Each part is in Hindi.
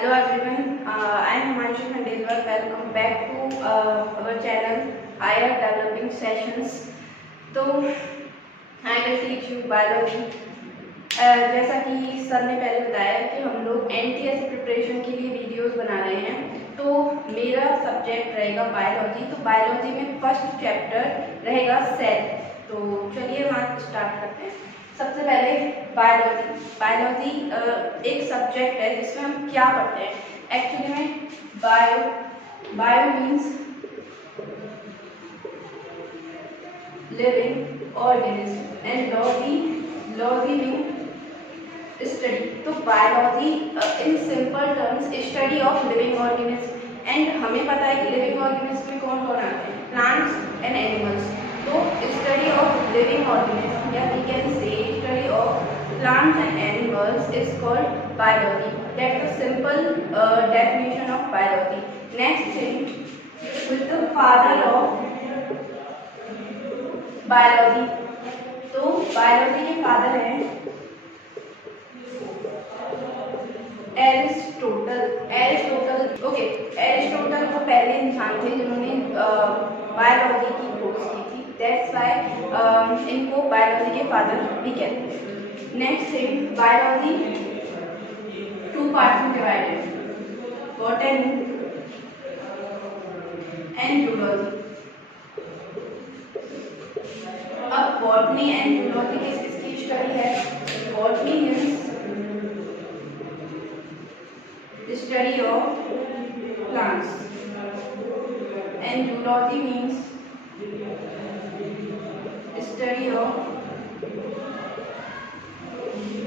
Hello everyone, I am Himanshu Khandelwar. Welcome back to our channel Higher Developing Sessions. तो I will teach you biology. जैसा कि सर ने पहले बताया कि हम लोग NTS प्रिपरेशन के लिए वीडियोस बना रहे हैं, तो मेरा सब्जेक्ट रहेगा बायोलॉजी। तो बायोलॉजी में फर्स्ट चैप्टर रहेगा सेल। तो चलिए हम आज स्टार्ट करते हैं। सबसे पहले बायोलॉजी एक सब्जेक्ट है जिसमें हम क्या पढ़ते हैं। एक्चुअली में bio means living organism and logy mean study. तो biology in simple terms study of living organism. And हमें पता है कि लिविंग ऑर्गेनिज्म में कौन कौन आते हैं, प्लांट्स एंड एनिमल्स। तो स्टडी ऑफ लिविंग ऑर्गेनिज्म या we can say study of plants and animals is called biology. That's the simple definition of biology. Next thing, with the father of biology. तो biology के father हैं एरिस्टोटल। ओके, एरिस्टोटल वो पहले इंसान थे जिन्होंने बायोलॉजी की खोज की थी। दैट्स वाई इनको बायोलॉजी के फादर भी कहते हैं। Next thing, biology two part में डिवाइडेड, बॉटनी एंड जूलॉजी। अब बॉटनी एंड जूलॉजी किसकी स्टडी है? Botany means study of plants and zoology means study of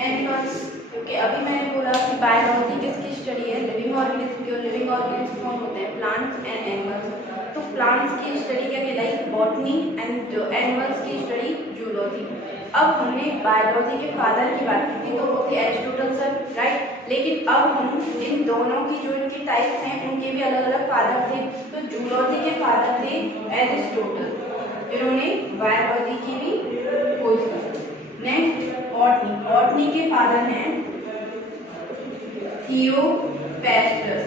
animals. क्योंकि अभी मैंने बोला कि बायोलॉजी किसकी स्टडी है? लिविंग ऑर्गेनिज्म की। और लिविंग ऑर्गेनिज्म कौन होते हैं? Plants and animals. तो प्लांट्स की स्टडी क्या कहलाई? बॉटनी एंड एनिमल्स की स्टडी जूलॉजी। अब हमने बायोलॉजी के फादर की बात की थी, तो वो थे एरिस्टोटल सर, राइट। लेकिन अब हम इन दोनों की जो इनकी टाइप्स हैं उनके भी अलग अलग फादर थे। तो जूलॉजी के फादर थे एरिस्टोटल, जिन्होंने बायोलॉजी की भी खोज की। नेक्स्ट, बॉटनी के फादर हैं थियोफ्रास्टस,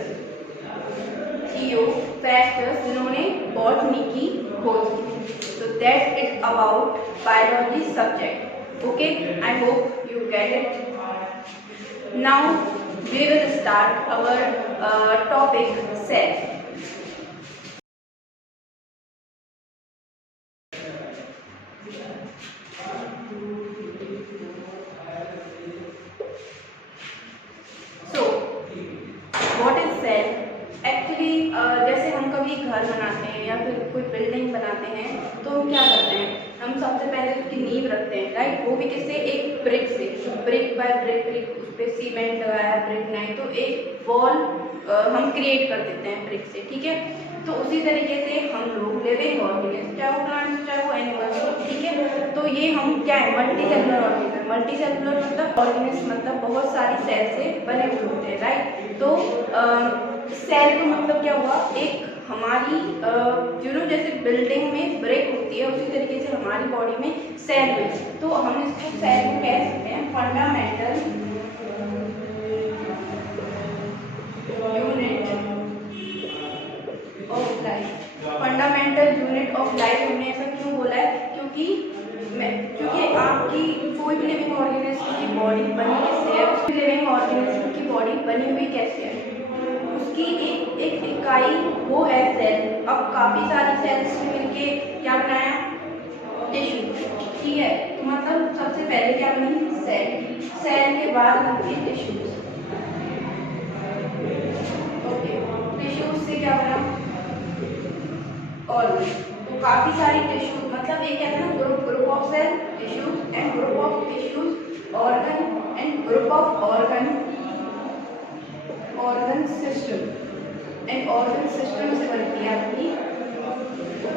जिन्होंने बॉटनी की खोज की। तो that's it about biology subject. Okay, I hope you get it. Now we will start our topic cell. जैसे हम कभी घर बनाते हैं या फिर कोई बिल्डिंग बनाते हैं तो हम क्या करते हैं? हम सबसे पहले उसकी नींव रखते हैं, राइट। वो भी किससे? एक ब्रिक से। ब्रिक बाय ब्रिक उस पर सीमेंट लगाया, ब्रिक नहीं, तो एक वॉल हम क्रिएट कर देते हैं ब्रिक से, ठीक है। तो उसी तरीके से हम लोग लिविंग ऑर्गेनिज्म, चाहे वो प्लांट्स चाहे वो एनिमल्स, ठीक है। तो ये हम क्या है? Multi cellular organism. Multi cellular मतलब ऑर्गेनिज्म मतलब बहुत सारी सेल से बने हुए होते हैं, राइट। तो सेल का मतलब क्या हुआ? एक हमारी जैसे बिल्डिंग में ब्रिक होती है उसी तरीके से हमारी बॉडी में सेल है। तो हम इसको सेल को कह सकते हैं fundamental unit of life. Fundamental unit of life हमने ऐसा क्यों बोला है? क्योंकि आपकी कोई भी लिविंग ऑर्गेनिज्म की बॉडी बनी कैसे है? उसकी लिविंग ऑर्गेनिज्म की बॉडी बनी हुई कैसे है? उसकी एक इकाई वो है सेल। अब काफी सारी सेल्स से मिलके क्या बनाया? टिश्यू, ठीक है। तो मतलब सबसे पहले क्या बनी? सेल। सेल के बाद बनती टिश्यूज। ओके, टिश्यूज से क्या बना? ऑर्गन। तो काफी सारी टिश्यू मतलब ये कहते हैं ना, group of cell tissues and group of tissues organ and group of organ system. And organ system से बनती है अपनी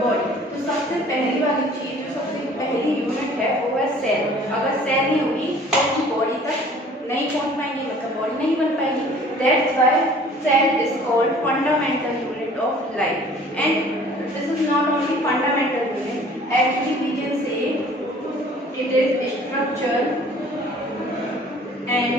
बॉडी। तो सबसे पहली वाली चीज, जो सबसे पहली यूनिट है वो है सेल। अगर सेल नहीं होगी तो हम बॉडी तक नहीं पहुंच पाएंगे, मतलब बॉडी नहीं बन पाएगी। That's why cell is called fundamental unit of life. And this is not only fundamental unit, actually we can say it is structure and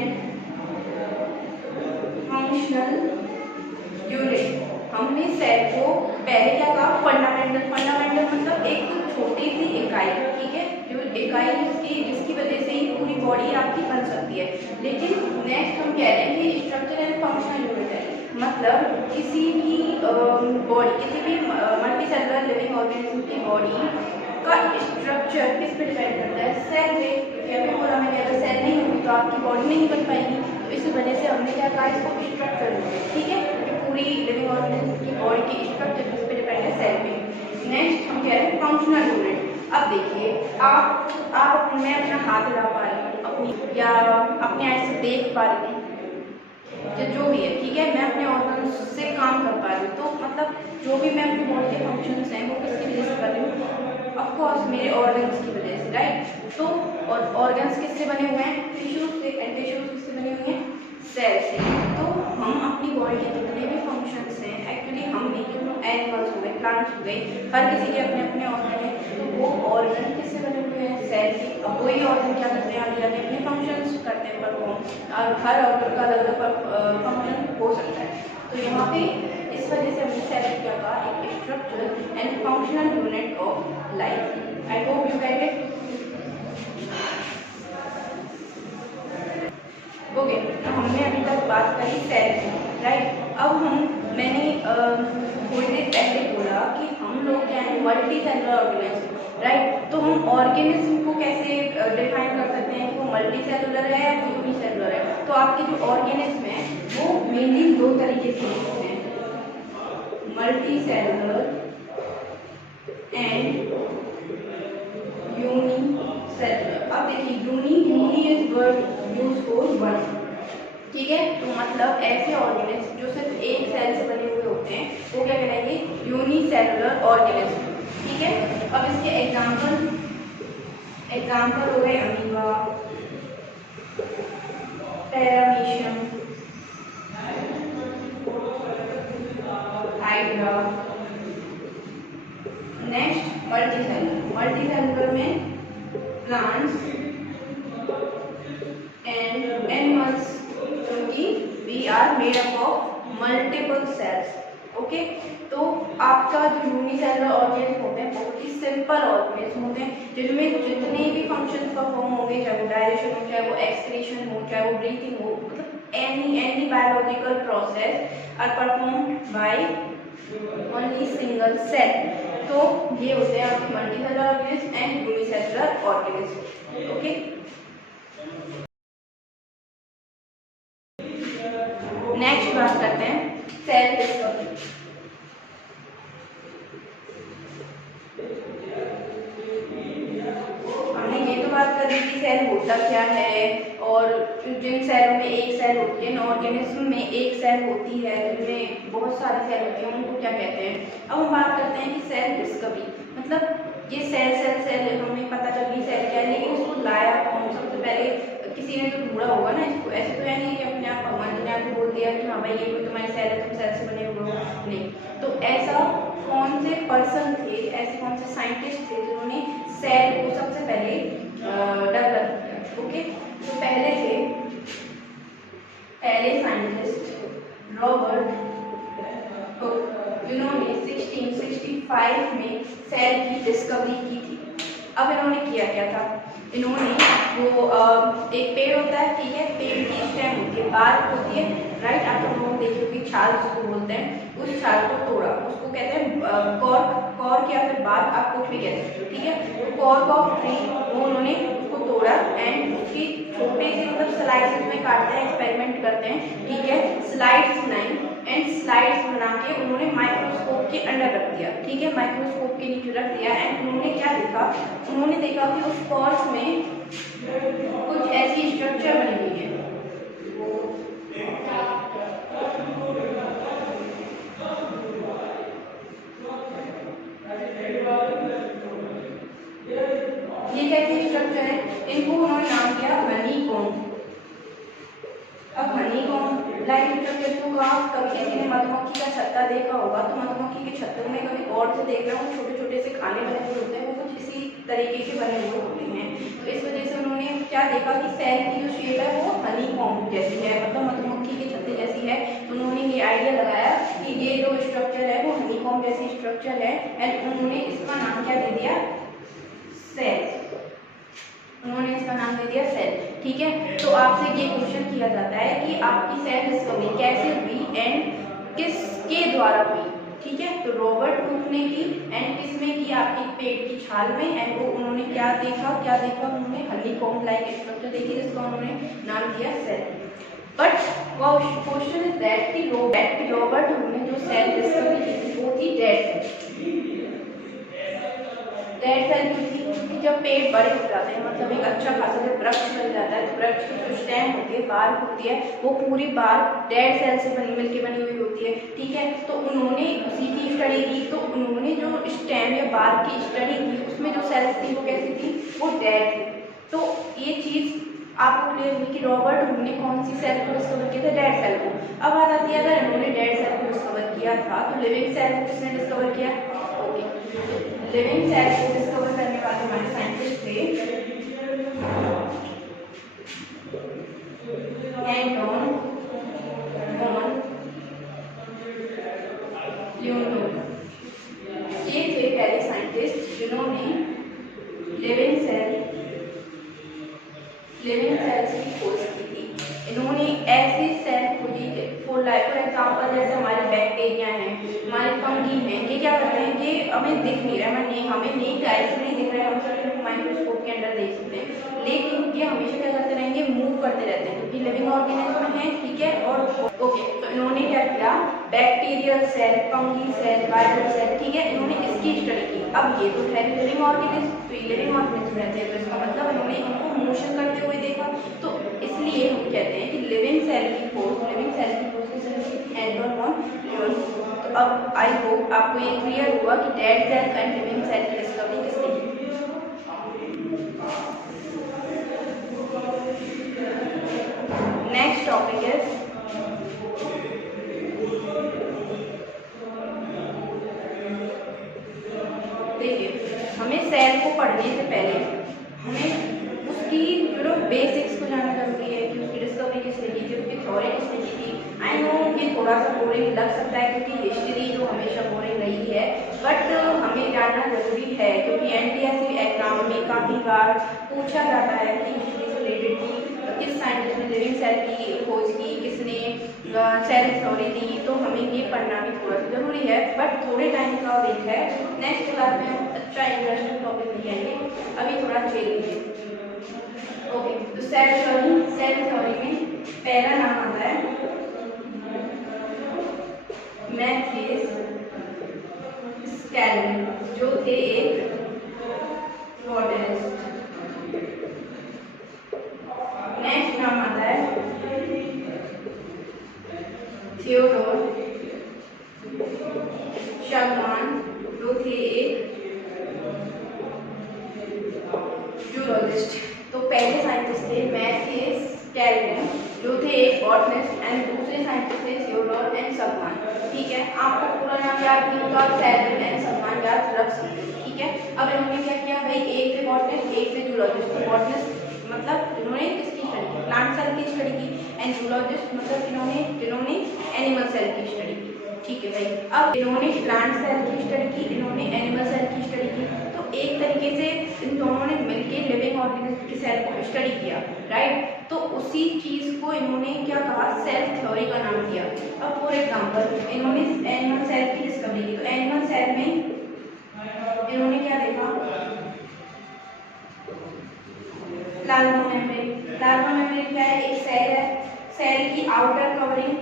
functional unit. हमने सेल को पहले क्या कहा, फंडामेंटल। फंडामेंटल मतलब एक छोटी सी इकाई, ठीक है, जो इकाई जिसकी वजह से ही पूरी बॉडी आपकी बन सकती है। लेकिन नेक्स्ट हम कह रहे हैं कि स्ट्रक्चर एंड फंक्शनल यूनिट है, मतलब किसी भी बॉडी, किसी भी मल्टी सेलुलर लिविंग ऑर्गेनिज्म की बॉडी का स्ट्रक्चर किस पे डिपेंड करता है, सेल पे। क्योंकि बोला मैंने, अगर सेल नहीं होगी तो आपकी बॉडी नहीं बन पाएगी। तो इस वजह से हमने क्या कहा, इसको स्ट्रक्चर, ठीक है, पूरी लिविंग ऑर्गेनिज्म की बॉडी की स्ट्रक्चर किस पे डिपेंड है, सेल पे। नेक्स्ट हम कह रहे हैं फंक्शनल यूनिट। अब देखिए, मैं अपना हाथ हिला पा रही हूँ अपनी, या अपने आई से देख पा रही हूँ, जो भी है, ठीक है, मैं अपने ऑर्गन्स से काम कर पा रही हूँ। तो मतलब जो भी मैं अपनी बॉडी के फंक्शंस हैं वो किसकी वजह से कर रही हूँ, ऑफ कोर्स मेरे ऑर्गन्स की वजह से, राइट। तो और ऑर्गन्स किससे बने हुए हैं, टिश्यूज से, एंड टिश्यूज किससे बने हुए हैं, सेल से। तो हम अपनी बॉडी के जितने भी फंक्शंस हैं, एक्चुअली हम नहीं, क्योंकि एनिमल्स हो गए, प्लांट्स हो गए, हर किसी के अपने अपने ऑर्गन हैं। तो वो ऑर्गन किससे बने हुए हैं, सेल से। अब वही ऑर्गन क्या करते हैं, आगे जाके अपने फंक्शंस करते हैं परफॉर्म, और हर ऑर्गन का अलग अलग फंक्शन हो सकता है। तो यहाँ पे इस वजह से हमने सेल क्या कहा, एक structure and functional unit of life. I hope you get it. Okay, तो हमने अभी तक बात करी सेल की, राइट। अब मैंने थोड़ी देर पहले बोला कि हम लोग क्या है, मल्टी सेलुलर ऑर्गेनिज्म, राइट। तो हम ऑर्गेनिज्म को कैसे डिफाइन कर सकते हैं कि वो मल्टी सेलुलर है या यूनिसेलुलर है। तो आपके जो ऑर्गेनिज्म है वो मेनली दो तरीके से होते हैं, मल्टी सेलुलर एंड यूनिसेलुलर। अब देखिए, uni is word use for one, ठीक है। तो मतलब ऐसे ऑर्गेनिज्म जो सिर्फ एक सेल से बने हुए होते हैं वो क्या कहलाएंगे, यूनिसेलुलर ऑर्गेनिज्म, ठीक है। अब इसके एग्जाम्पल हो गए amoeba, paramecium, hydra. Next multicellular में प्लांट्स एंड एनिमल्स, क्योंकि we are made up of multiple cells. Okay, तो आपका जो यूनिसेलुलर ऑर्गेनिज्म होते हैं बहुत ही सिंपल ऑर्गेनिज्म होते हैं, जिनमें जितने भी फंक्शंस परफॉर्म होंगे, चाहे वो डाइजेशन हो, चाहे वो एक्सक्रीशन हो, चाहे वो ब्रीथिंग हो, मतलब any biological process are performed by only single cell. तो ये होते हैं आपके multicellular organism and unicellular organism. Okay, next बात करते हैं सेल डिस्कवरी। हमने ये तो बात कर ली कि सेल होता क्या है, और जिन सेलों में एक सेल होती है, जिन ऑर्गेनिज्म में एक सेल होती है, जिनमें बहुत सारी सेल होती है, उनको क्या कहते हैं। अब हम बात करते हैं कि सेल डिस्कवरी, मतलब ये सेल हमें पता चल गई सेल क्या है, लेकिन उसको लाया कौन, सबसे पहले किसी ने तो ढूंढा होगा ना इसको। ऐसे तो है नहीं कि अपने आप भगवान जी ने आपको बोल दिया कि हाँ भाई ये कोई तुम्हारी सेल है, तुम सेल से बने हुए हो, नहीं। तो ऐसा कौन से पर्सन थे, ऐसे कौन से साइंटिस्ट थे जिन्होंने सेल को सबसे पहले डेवलप किया। ओके, तो पहले साइंटिस्ट रॉबर्ट हुक, जिन्होंने 1665 में सेल की डिस्कवरी की थी। अब इन्होंने किया क्या था, इन्होंने वो एक पेड़ होता है, ठीक है, पेड़ की स्टेम होती है, बार्क होती है, राइट। आप लोग देखिए कि छाल जिसको बोलते हैं, उस छाल को तोड़ा, उसको कहते हैं कॉर्क या फिर बार्क, आप कुछ भी कह सकते हो, ठीक है। तो कॉर्क ऑफ ट्री वो उन्होंने उसको तोड़ा एंड उसकी छोटे से मतलब स्लाइसेस में काटते हैं, एक्सपेरिमेंट करते हैं, ठीक है। स्लाइड्स बनाई एंड स्लाइड्स बना के उन्होंने माइक्रोस्कोप के अंदर रख दिया, ठीक है, माइक्रोस्कोप के नीचे रख दिया। एंड उन्होंने क्या देखा, उन्होंने देखा कि उस कॉर्क में कुछ ऐसी स्ट्रक्चर बनी हुई है, ये कैसी स्ट्रक्चर है, इनको उन्होंने नाम दिया हनीकॉम्ब। अब हनीकॉम्ब लाइक स्ट्रक्चर को कहा, कभी किसी ने मधुमक्खी का छत्ता देखा होगा, तो मधुमक्खी के छत्ते में कभी और से देख रहे हो छोटे छोटे से खाने बने हुए होते हैं, वो कुछ इसी तरीके के बने हुए होते हैं। तो इस वजह से उन्होंने क्या देखा कि सेल की जो शेप है वो हनीकॉम्ब जैसी है, मतलब मधुमक्खी के छत्ते जैसी है। तो उन्होंने ये आइडिया लगाया कि ये जो स्ट्रक्चर है वो हनीकॉम्ब जैसी स्ट्रक्चर है, एंड उन्होंने इसका नाम क्या दे दिया, सेल। उन्होंने इसका नाम दे दिया सेल। ठीक है, तो आपसे ये क्वेश्चन किया जाता है कि आपकी सेल डिस्कवरी कैसे हुई एंड किसके द्वारा हुई। ठीक है, तो रॉबर्ट हुक ने की, एंड किसमें की, आपकी पेड़ की छाल में। एंड वो उन्होंने क्या देखा उन्होंने हनीकॉम्ब लाइक स्ट्रक्चर देखी जिसका उन्होंने नाम दिया cell. But question is that कि रॉबर्ट हुक ने जो सेल डिस्कवरी की थी वो थी डेड सेल की। जब पेड़ बड़े हो जाते हैं, मतलब एक अच्छा खासा जब वृक्ष बन जाता है, तो वृक्ष की जो स्टेम होती है, बार्क होती है, वो पूरी बार्क डेड सेल से मिलके बनी हुई होती है। ठीक है, तो उन्होंने उसी की स्टडी की। तो उन्होंने जो स्टेम या बार्क की स्टडी की, उसमें जो सेल्स थी वो कैसी थी, वो डेड थी। तो ये चीज़ आपको क्लियर हुई कि रॉबर्ट हुक ने कौन सी सेल को डिस्कवर किया था, डेड सेल को। अब बात आती है, अगर उन्होंने डेड सेल को डिस्कवर किया था तो लिविंग सेल को किसने डिस्कवर किया, लिविंग सेल को डिस्कवर करने वाले हमारे साइंटिस्ट थे एंटोन वॉन ल्यूनोव। ये थे पहले साइंटिस्ट जिन्होंने लिविंग सेल्स की खोज की थी। इन्होंने ऐसी सेल खोजी फॉर एग्जाम्पल जैसे हमारे बैक्टीरिया हैं, हमारे फंगी हैं, ये क्या करते हैं, ये हमें दिख नहीं रहा है, हमें नहीं डायरेक्ट नहीं दिख रहा है, हम सिर्फ माइक्रोस्कोप के अंदर देख सकते हैं, लेकिन ये हमेशा क्या करते रहेंगे, मूव करते रहते हैं, क्योंकि लिविंग ऑर्गेनिज्म है। ठीक है, और ओके, तो इन्होंने क्या किया, bacterial cell, fungi cell, viral cell, ठीक है, इन्होंने इसकी स्टडी की। अब ये तो है लिविंग ऑर्गेनिज्म, तो ये लिविंग ऑर्गेनिज्म रहते हैं, तो इसका मतलब इन्होंने इनको मोशन करते हुए देखा। तो इसलिए हम कहते हैं कि लिविंग सेल की खोज एंटोन वॉन ल्यूनोव। तो अब आई होप आपको ये क्लियर हुआ कि dead cell and living cell की डिस्कवरी किसने की। नेक्स्ट टॉपिक है, देखिए हमें सेल को पढ़ने से पहले हमें उसकी बेसिक्स को जानना जरूरी है कि उसकी डिस्कवरी किसने की थी, उसकी थ्योरी किसने की थी। आई नो ये थोड़ा सा बोरिंग लग सकता है क्योंकि हिस्ट्री जो हमेशा बोरिंग रही है, बट हमें जानना जरूरी है क्योंकि एनटीएससी एग्जाम में काफ़ी बार पूछा जाता है कि हिस्ट्री से रिलेटेड की किस साइंटिस्ट ने लिविंग सेल की खोज की, किसने सेल थ्योरी दी। तो हमें ये पढ़ना भी थोड़ा सा जरूरी है, बट थोड़े टाइम का वेट है। नेक्स्ट क्लास में हम अच्छा इंटरेस्टिंग टॉपिक लेके आएंगे, अभी थोड़ा चिल लीजिए। ओके, तो सेल थ्योरी में पहला नाम आता है मैथ्यूस स्कैलर, जो थे एक बॉटनिस्ट। नेक्स्ट नाम आता है थियोडोर शगमान, जो थे एक जूलॉजिस्ट। तो पहले साइंटिस्ट थे मैथ्यूस स्कैलर, जो थे एक बॉटनिस्ट, एंड दूसरे साइंटिस्ट थे थियोडोर एंड शगमान। ठीक है, आपको पूरा नाम याद नहीं होगा, स्कैलर एंड शगमान याद रख सकते हैं। ठीक है, अब इन्होंने क्या किया भाई, एक थे बॉटनिस्ट, एक थे जूलॉजिस्ट। तो बॉटनिस्ट मतलब इन्होंने किसकी स्टडी की, प्लांट सेल की स्टडी की, एंड जूलॉजिस्ट मतलब जिन्होंने एनिमल सेल की स्टडी की। ठीक है भाई, अब इन्होंने प्लांट सेल की स्टडी की, इन्होंने एनिमल सेल की स्टडी की। तो एक तरीके से इन दोनों ने मिलकर लिविंग ऑर्गेनिज्म की सेल को स्टडी किया, राइट। तो उसी चीज़ को इन्होंने क्या कहा, सेल थ्योरी का नाम दिया। अब फॉर एग्जांपल इन्होंने एनिमल सेल की डिस्कवरी की, तो एनिमल सेल में इन्होंने क्या देखा, प्लाज्मा मेम्ब्रेन। प्लाज्मा मेम्ब्रेन क्या है, एक सेल है, सेल की आउटर कवरिंग,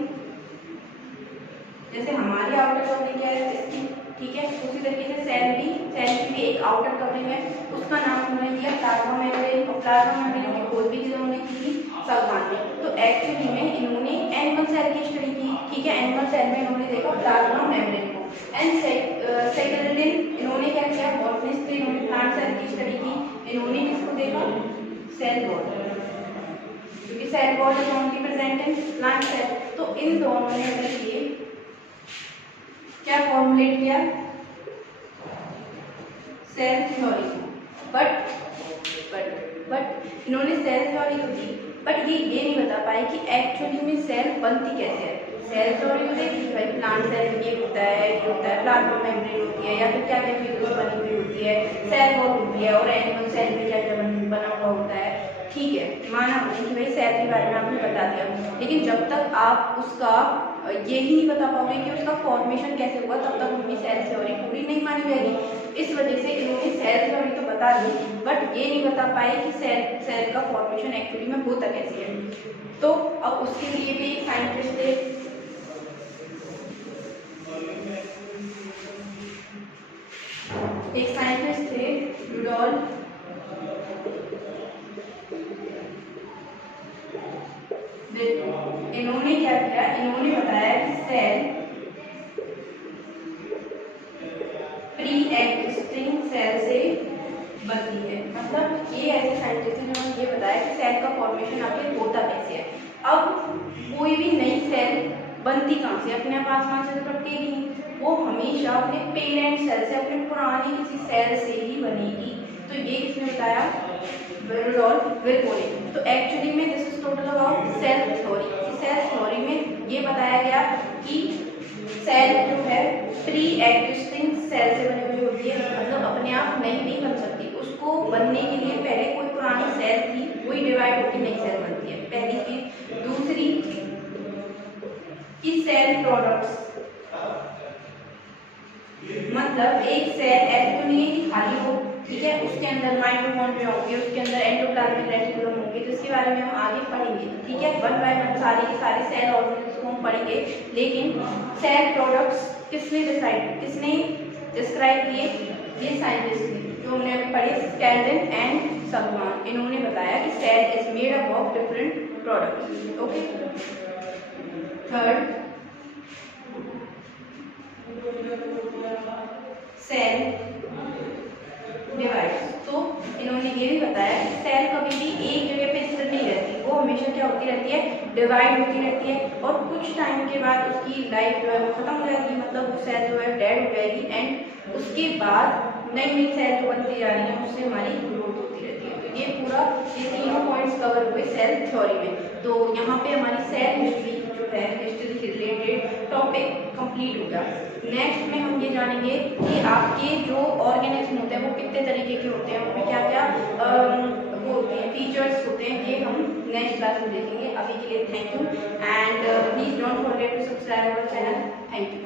जैसे हमारी आउटर कवरिंग क्या है इसकी, ठीक है, उसी तरीके से सेल की भी एक आउटर कवरिंग है, उसका नाम उन्होंने दिया प्लाज्मा मेम्ब्रेन। और प्लाज्मा मेम्ब्रेन की खोज भी उन्होंने की शगमान ने। तो एक्चुअली में इन्होंने एनिमल सेल की स्टडी की। ठीक है, एनिमल सेल में इन्होंने देखा प्लाज्मा मेम्ब्रेन को। एंड सेकेंडली इन्होंने क्या किया, बॉटनिस्ट थे, इन्होंने प्लांट सेल की स्टडी की। इन्होंने किसको देखा, सेल वॉल, क्योंकि cell wall is only present in plant cell. तो इन दोनों ने मिलकर क्या फॉर्मुलेट किया, सेल थ्योरी। बट बट इन्होंने सेल थ्योरी तो दी, बट ये नहीं बता पाए कि एक्चुअली में सेल बनती कैसे है। सेल थ्योरी तो देखी भाई, प्लांट सेल ये होता है, प्लाज्मा मेम्ब्रेन होती है, या फिर क्या क्या चीज़ें बनी हुई होती है, सेल वॉल होती है, और एनिमल सेल में क्या क्या बना हुआ होता है। ठीक है, माना हमने कि भाई सेल के बारे में आपने बता दिया, लेकिन जब तक आप उसका ये ही नहीं बता पाओगे कि उसका फॉर्मेशन कैसे हुआ, तब तक उनकी सेल थ्योरी पूरी नहीं मानी जाएगी। इस वजह से इन्होंने सेल थ्योरी तो बता दी, बट ये नहीं बता पाए कि सेल का फॉर्मेशन एक्चुअली में होता कैसे है। तो अब उसके लिए भी एक साइंटिस्ट थे, रुडोल्फ विल्सन। इन्होंने क्या किया, इन्होंने बताया कि सेल प्री एग्जिस्टिंग सेल से बनती है। मतलब ये ऐसे साइंटिस्ट हैं जिन्होंने ये बताया कि सेल का फॉर्मेशन आखिर होता कैसे है। अब कोई भी नई सेल बनती कहाँ से, अपने आप आसमान से तो टपकेगी नहीं, वो हमेशा अपने पेरेंट सेल से, अपने पुरानी किसी सेल से ही बनेगी। तो ये किसने बताया, रुडोल्फ विल्सन ने। तो एक्चुअली में this is total about cell theory. Cell theory में ये बताया गया कि सेल जो है प्री एग्जिस्टिंग सेल से बनी हुई होती है, मतलब अपने आप नहीं बन सकती, उसको बनने के लिए पहले कोई पुरानी सेल थी, वही डिवाइड होकर नई सेल बनती है, पहली चीज। दूसरी कि सेल प्रोडक्ट्स, मतलब एक सेल ऐसे तो नहीं है कि खाली हो, ठीक है, उसके अंदर माइटोकॉन्ड्रिया होंगे, उसके अंदर एंडोप्लाज्मिक रेटिकुलम होंगे, जिसके बारे में हम आगे पढ़ेंगे, ठीक है, वन बाय वन सारी के सारे सेल ऑर्गेनेल्स को हम पढ़ेंगे। लेकिन सेल प्रोडक्ट्स किसने डिस्क्राइब किए, ये साइंटिस्ट थे जो हमने अभी पढ़े, स्केल्टन एंड सलमान। इन्होंने बताया कि cell is made up of different products. Okay, third cell divides. तो इन्होंने ये भी बताया कि सेल कभी भी एक जगह पे स्थिर नहीं रहती, वो हमेशा क्या होती रहती है, डिवाइड होती रहती है, और कुछ टाइम के बाद उसकी लाइफ जो है वो खत्म हो जाएगी, मतलब वो सेल जो है डेड हो जाएगी, एंड उसके बाद नई नई सेल जो बनती जा रही है उससे हमारी ग्रोथ होती रहती है। तो ये पूरा ये तीनों पॉइंट्स कवर हुए सेल थ्योरी में। तो यहाँ पे हमारी सेल हिस्ट्री जो है, हिस्ट्री से रिलेटेड टॉपिक कंप्लीट हो गया। नेक्स्ट में हम ये जानेंगे कि आपके जो ऑर्गेनिज्म होते हैं वो कितने तरीके के होते हैं, उनमें क्या क्या वो होते हैं, फीचर्स होते हैं, ये हम नेक्स्ट क्लास में देखेंगे। अभी के लिए thank you, and please don't forget to subscribe our channel. Thank you.